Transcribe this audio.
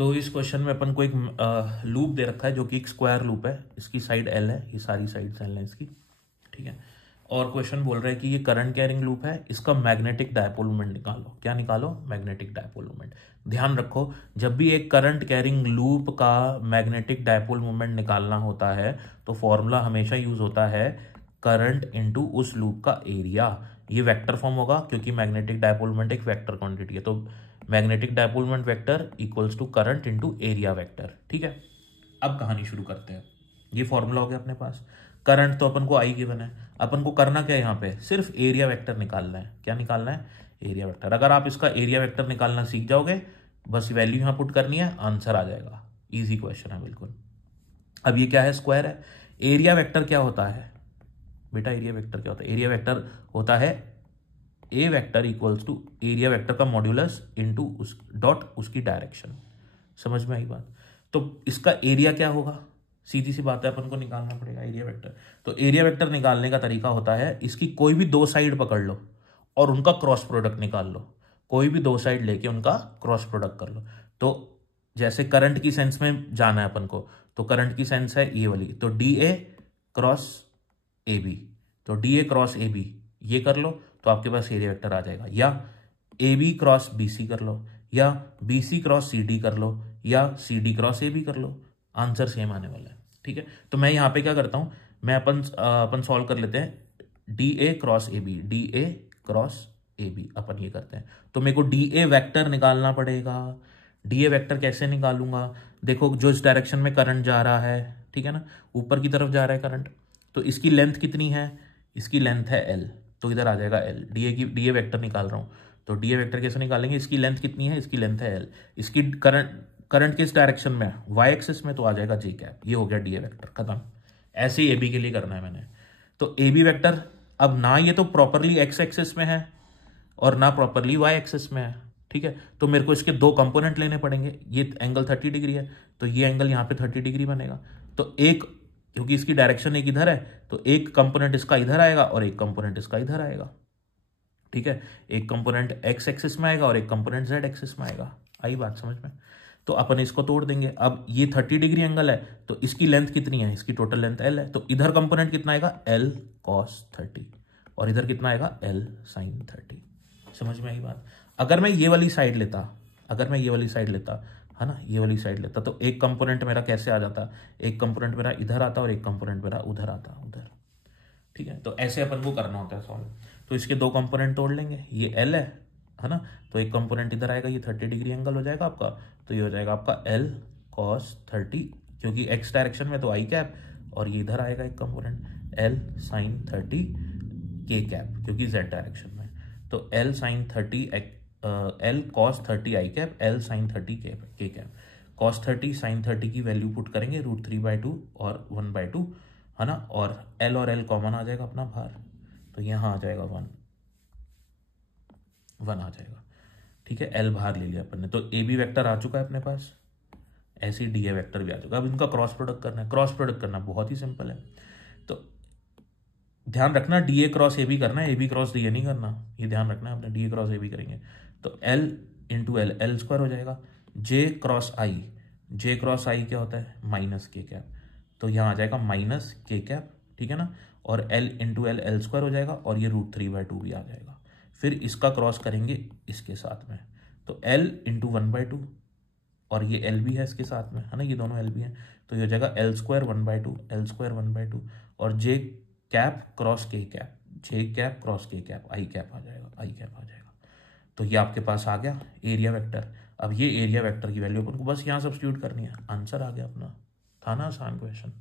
तो इस क्वेश्चन में अपन को एक लूप दे रखा है जो कि एक स्क्वायर लूप है, इसकी साइड एल है, ये सारी साइड एल है इसकी, ठीक है। और क्वेश्चन बोल रहा है कि ये करंट कैरिंग लूप है, इसका मैग्नेटिक डायपोल मोमेंट निकालो। क्या निकालो? Magnetic dipole moment. ध्यान रखो, जब भी एक करंट कैरिंग लूप का मैग्नेटिक डायपोल मोमेंट निकालना होता है तो फॉर्मूला हमेशा यूज होता है करंट इनटू उस लूप का एरिया। ये वेक्टर फॉर्म होगा क्योंकि मैग्नेटिक डायपोल मोमेंट एक वेक्टर क्वांटिटी है, तो magnetic dipole moment vector equals to current into area vector, ठीक है। अब कहानी शुरू करते हैं। ये फॉर्मूला हो गया अपने पास। करंट तो अपन को आई गिवन है, अपन को करना क्या है यहाँ पे? सिर्फ एरिया वेक्टर निकालना है। क्या निकालना है? Area vector. अगर आप इसका एरिया वेक्टर निकालना सीख जाओगे, बस वैल्यू यहाँ पुट करनी है, आंसर आ जाएगा। इजी क्वेश्चन है बिल्कुल। अब ये क्या है? स्क्वायर है। एरिया वेक्टर क्या होता है बेटा? एरिया वेक्टर क्या होता है? एरिया वेक्टर होता है A vector equals to area vector का मॉड्यूलस इनटू उस डॉट उसकी डायरेक्शन। समझ में आई बात? तो इसका एरिया क्या होगा? सीधी सी बात है, अपन को निकालना पड़ेगा एरिया वेक्टर। तो एरिया वेक्टर निकालने का तरीका होता है, इसकी कोई भी दो साइड पकड़ लो और उनका क्रॉस प्रोडक्ट निकाल लो। कोई भी दो साइड लेके उनका क्रॉस प्रोडक्ट कर लो। तो जैसे करंट की सेंस में जाना है अपन को, तो करंट की सेंस है ये वाली, तो D A cross A B, तो D A cross A B ये कर लो तो आपके पास एरिया वेक्टर आ जाएगा। या A B cross B C कर लो, या B C cross C D कर लो, या C D cross A B कर लो, आंसर सेम आने वाला है, ठीक है। तो मैं यहाँ पे क्या करता हूँ, मैं अपन सॉल्व कर लेते हैं D A cross A B, D A cross A B अपन ये करते हैं। तो मेरे को डी ए वैक्टर निकालना पड़ेगा। डी ए वैक्टर कैसे निकालूंगा? देखो, जो इस डायरेक्शन में करंट जा रहा है, ठीक है ना, ऊपर की तरफ जा रहा है करंट, तो इसकी लेंथ कितनी है? इसकी लेंथ है एल, तो इधर आ जाएगा एल। डी ए वेक्टर निकाल रहा हूँ, तो डी ए वेक्टर कैसे निकालेंगे? इसकी लेंथ कितनी है? इसकी लेंथ है एल। इसकी करंट किस डायरेक्शन में है? वाई एक्सिस में, तो आ जाएगा जे कैप। ये हो गया डी ए वेक्टर, खत्म। ऐसे ही ए बी के लिए करना है मैंने। तो ए बी वेक्टर अब ना ये तो प्रॉपरली एक्स एक्सिस में है और ना प्रॉपरली वाई एक्सिस में है, ठीक है। तो मेरे को इसके दो कंपोनेंट लेने पड़ेंगे। ये एंगल 30 डिग्री है, तो ये एंगल यहाँ पे 30 डिग्री बनेगा। तो एक, क्योंकि इसकी डायरेक्शन एक इधर है, तो एक कंपोनेंट इसका इधर आएगा और एक कंपोनेंट इसका इधर आएगा, ठीक है। एक कंपोनेंट एक्स एक्सिस में आएगा और एक कंपोनेंट जेड एक्सिस में आएगा। आई बात समझ में? तो अपन इसको तोड़ देंगे। अब ये 30 डिग्री एंगल है, तो इसकी लेंथ कितनी है? इसकी टोटल लेंथ एल है, तो इधर कंपोनेंट कितना आएगा? एल कॉस 30, और इधर कितना आएगा? L sine 30। समझ में आई बात? अगर मैं ये वाली साइड लेता, है ना, ये वाली साइड लेता, तो एक कंपोनेंट मेरा कैसे आ जाता? एक कंपोनेंट मेरा इधर आता और एक कंपोनेंट मेरा उधर आता, उधर, ठीक है। तो ऐसे अपन को करना होता है सॉल्व। तो इसके दो कंपोनेंट तोड़ लेंगे। ये एल है ना, तो एक कंपोनेंट इधर आएगा, ये 30 डिग्री एंगल हो जाएगा आपका, तो ये हो जाएगा आपका एल कॉस 30, क्योंकि एक्स डायरेक्शन में तो आई कैप, और ये इधर आएगा एक कंपोनेंट एल साइन 30 के कैप, क्योंकि जेड डायरेक्शन में। तो एल साइन 30 एल कॉस 30 आई कैप, एल साइन 30 के कैप। कॉस 30 साइन 30 की वैल्यू पुट करेंगे, √3/2 और 1/2, है ना, और एल कॉमन आ जाएगा अपना बाहर, तो यहाँ आ जाएगा 1 आ जाएगा, ठीक है। एल बाहर ले लिया अपन ने, तो ए बी वैक्टर आ चुका है अपने पास, ऐसे ही डी ए वैक्टर भी आ चुका है। अब इनका क्रॉस प्रोडक्ट करना है। क्रॉस प्रोडक्ट करना बहुत ही सिंपल है, तो ध्यान रखना D A cross A B करना है, A B cross D A नहीं करना, ये ध्यान रखना है अपने। D A cross A B करेंगे तो L into L, L square हो जाएगा। जे क्रॉस आई, जे क्रॉस आई क्या होता है? माइनस के कैप, तो यहाँ आ जाएगा माइनस के कैप, ठीक है ना। और L into L, L square हो जाएगा, और ये √3/2 भी आ जाएगा। फिर इसका क्रॉस करेंगे इसके साथ में, तो एल इंटू 1/2, और ये एल भी है इसके साथ में, है ना, ये दोनों एल भी हैं, तो ये हो जाएगा एल स्क्वायर 1/2, एल स्क्वायर 1/2, और जे कैप क्रॉस के कैप, जे कैप क्रॉस के कैप, आई कैप आ जाएगा, आई कैप आ जाएगा। तो ये आपके पास आ गया एरिया वेक्टर। अब ये एरिया वेक्टर की वैल्यू अपन को बस यहाँ सब्स्टिट्यूट करनी है, आंसर आ गया अपना। था ना आसान क्वेश्चन?